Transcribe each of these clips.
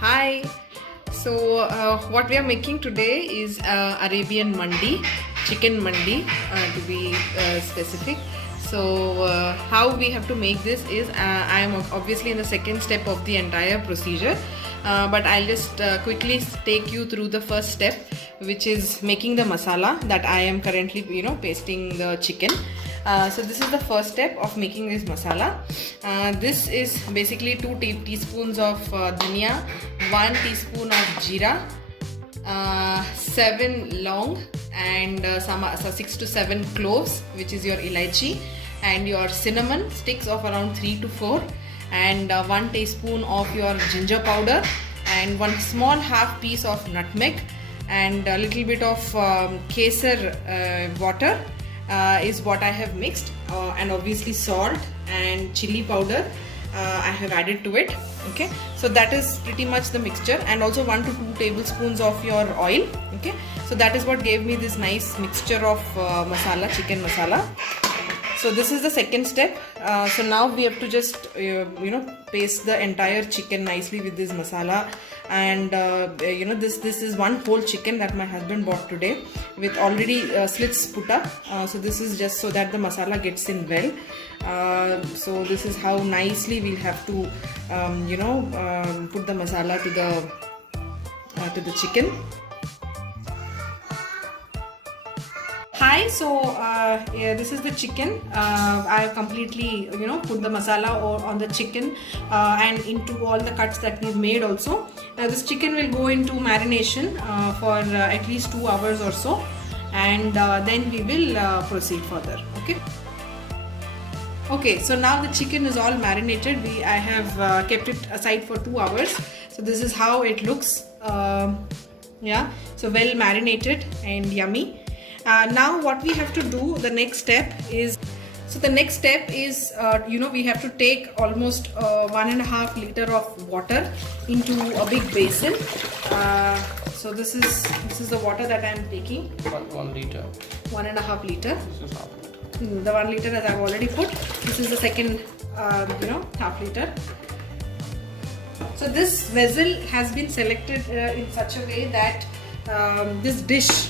Hi. So what we are making today is Arabian mandi, chicken mandi to be specific. So how we have to make this is I am obviously in the second step of the entire procedure, but I'll just quickly take you through the first step, which is making the masala that I am currently pasting the chicken. So this is the first step of making this masala. This is basically 2 teaspoons of dhania, 1 teaspoon of jeera, 7 long, and some 6 to 7 cloves, which is your elaichi, and your cinnamon sticks of around 3 to 4, and 1 teaspoon of your ginger powder, and 1 small half piece of nutmeg, and a little bit of kesar water is what I have mixed, and obviously salt and chili powder I have added to it. Okay, so that is pretty much the mixture, and also 1 to 2 tablespoons of your oil. Okay, so that is what gave me this nice mixture of masala, chicken masala. So this is the second step. So now we have to just paste the entire chicken nicely with this masala, and this is 1 whole chicken that my husband bought today with already slits put up. So this is just so that the masala gets in well. So this is how nicely we'll have to put the masala to the chicken. Hi, so yeah, this is the chicken. I have completely put the masala on the chicken and into all the cuts that we've made also. This chicken will go into marination for at least 2 hours or so, and then we will proceed further. Okay, so now the chicken is all marinated. I have kept it aside for 2 hours. So this is how it looks. Yeah, so well marinated and yummy. Now what we have to do, the next step is, we have to take almost 1.5 liter of water into a big basin. So this is the water that I am taking. 1 liter. 1.5 liter. This is half liter. The 1 liter that I have already put. This is the second, half liter. So this vessel has been selected in such a way that this dish,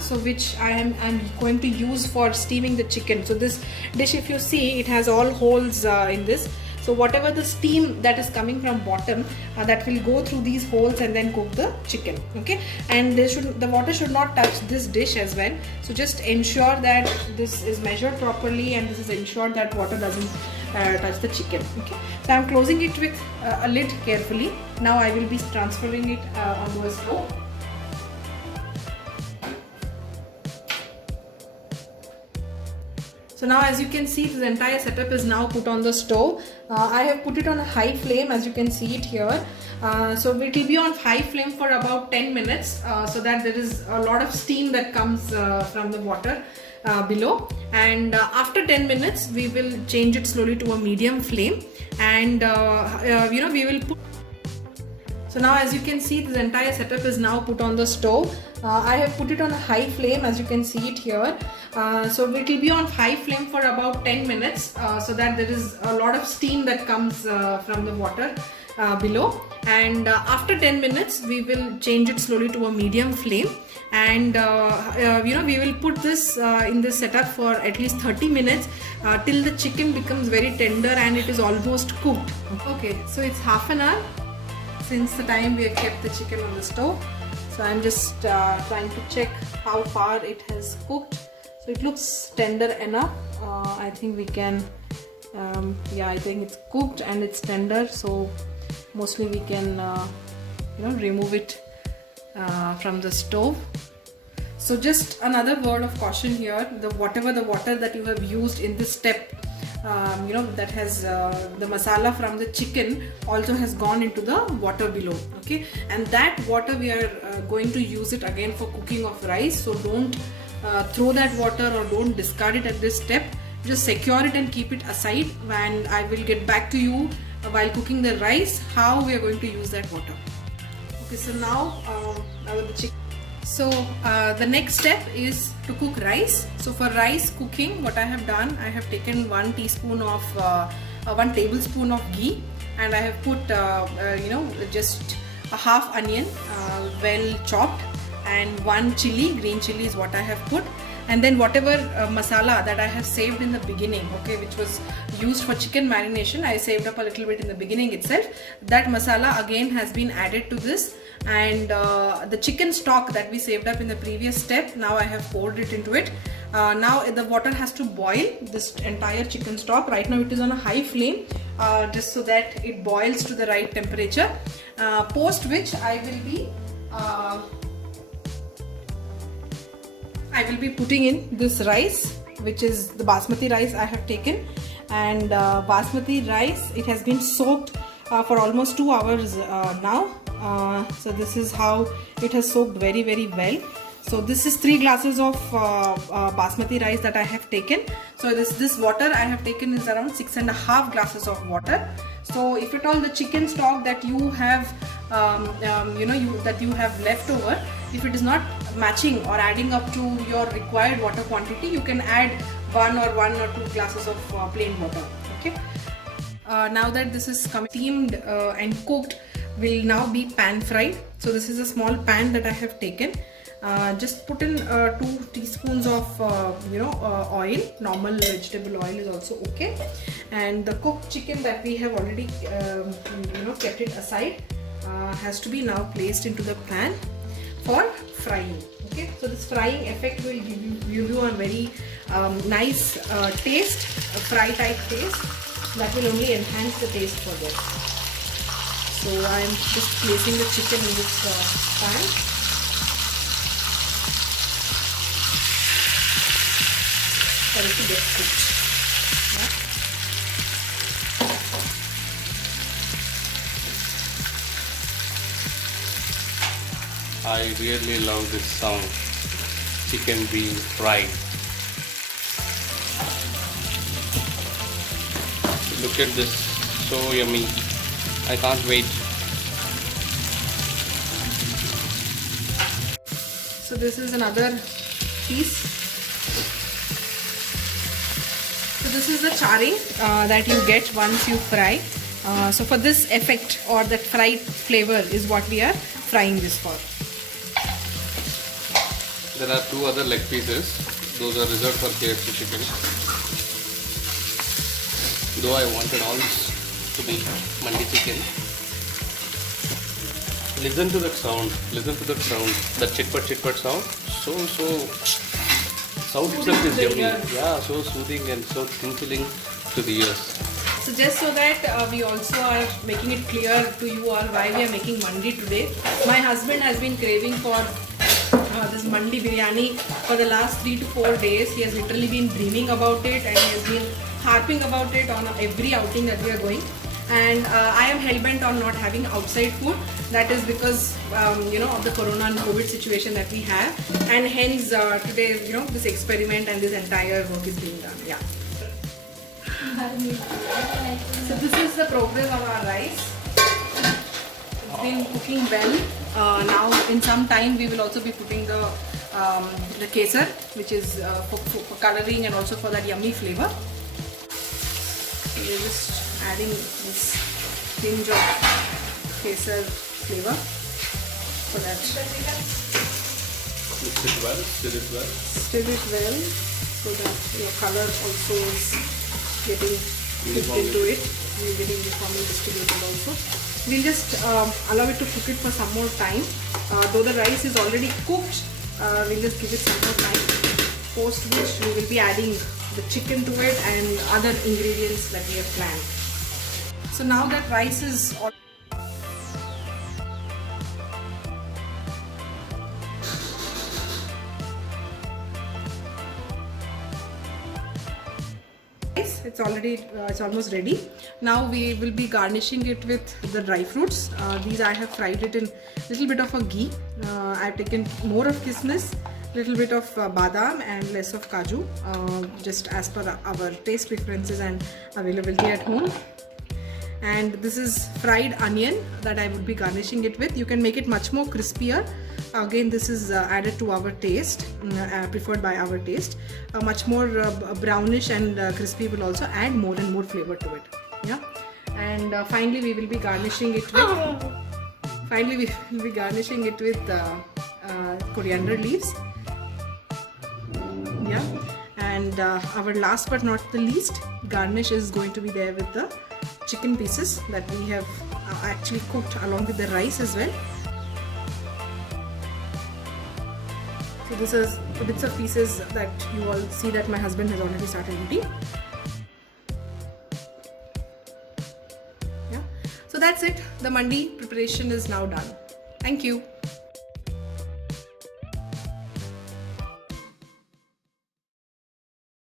so which I'm going to use for steaming the chicken. So this dish, if you see, it has all holes in this. So whatever the steam that is coming from bottom, that will go through these holes and then cook the chicken. Okay, and the water should not touch this dish as well. So just ensure that this is measured properly, and this is ensured that water doesn't touch the chicken. Okay, so I'm closing it with a lid carefully. Now I will be transferring it onto a stove. So now, as you can see, this entire setup is now put on the stove. I have put it on a high flame, as you can see it here. So it will be on high flame for about 10 minutes so that there is a lot of steam that comes from the water below. And after 10 minutes, we will change it slowly to a medium flame, and we will put. So now, as you can see, this entire setup is now put on the stove. I have put it on a high flame, as you can see it here. So it will be on high flame for about 10 minutes so that there is a lot of steam that comes from the water below. And after 10 minutes, we will change it slowly to a medium flame. And we will put this in this setup for at least 30 minutes till the chicken becomes very tender and it is almost cooked. Okay, so it's half an hour since the time we have kept the chicken on the stove. So I'm just trying to check how far it has cooked. So it looks tender enough. I think we can, I think it's cooked and it's tender. So mostly we can, remove it from the stove. So just another word of caution here: whatever the water that you have used in this step, that has the masala from the chicken also has gone into the water below. Okay, and that water we are going to use it again for cooking of rice. So don't throw that water or don't discard it at this step. Just secure it and keep it aside, and I will get back to you while cooking the rice how we are going to use that water. Okay, so now the chicken. So the next step is to cook rice. So for rice cooking, what I have done, I have taken 1 tablespoon of ghee, and I have put just a half onion, well chopped, and 1 chili, green chili is what I have put. And then whatever masala that I have saved in the beginning, okay, which was used for chicken marination, I saved up a little bit in the beginning itself. That masala again has been added to this, and the chicken stock that we saved up in the previous step, now I have poured it into it. Now the water has to boil, this entire chicken stock. Right now it is on a high flame, just so that it boils to the right temperature, post which I will be putting in this rice, which is the basmati rice I have taken. And basmati rice, it has been soaked for almost 2 hours now. So this is how it has soaked very well. So this is 3 glasses of basmati rice that I have taken. So this water I have taken is around 6.5 glasses of water. So if at all the chicken stock that you have that you have left over, if it is not matching or adding up to your required water quantity, you can add 1 or 2 glasses of plain water. Okay. Now that this is steamed and cooked, will now be pan fried. So this is a small pan that I have taken. Just put in 2 teaspoons of oil. Normal vegetable oil is also okay. And the cooked chicken that we have already kept it aside has to be now placed into the pan for frying. Okay, so this frying effect will give you a very nice taste, a fry type taste that will only enhance the taste further. So I am just placing the chicken in this pan. For it to get cooked. I really love this sound. Chicken being fried. Look at this, so yummy. I can't wait. So this is another piece. So this is the charring that you get once you fry. So for this effect or that fried flavor is what we are frying this for. There are 2 other leg pieces. Those are reserved for KFC chicken. Though I wanted all this to be mandi chicken. Listen to that sound. Listen to that sound. That chit-pat sound. So sound itself is yummy. Yeah, so soothing and so tinkling to the ears. So just so that we also are making it clear to you all why we are making mandi today. My husband has been craving for this mandi biryani for the last 3 to 4 days. He has literally been dreaming about it, and he has been harping about it on every outing that we are going. And I am hell-bent on not having outside food. That is because of the corona and COVID situation that we have, and hence today this experiment and this entire work is being done. Yeah. So this is the progress of our rice. It's been cooking well. Now in some time we will also be putting the kesar, which is for coloring and also for that yummy flavor. So we're just adding this tinge of kesar flavor for that. Mix it well, stir it well. Stir it well so that your color also is getting cooked into it. We're getting uniformly distributed also. We'll just allow it to cook it for some more time. Though the rice is already cooked, we'll just give it some more time. Post which we will be adding the chicken to it and other ingredients that we have planned. So now that rice is all it's almost ready. Now we will be garnishing it with the dry fruits. These I have fried it in little bit of a ghee. I have taken more of kismis, little bit of badam and less of kaju, just as per our taste preferences and availability at home. And this is fried onion that I would be garnishing it with. You can make it much more crispier. Again, this is added to our taste, preferred by our taste. Much more brownish and crispy will also add more and more flavor to it. Yeah. And finally we will be garnishing it with Finally, we will be garnishing it with coriander leaves. Yeah, and our last but not the least garnish is going to be there with the chicken pieces that we have actually cooked along with the rice as well. So this is bits of pieces that you all see that my husband has already started eating. Yeah, so that's it. The mandi preparation is now done. Thank you.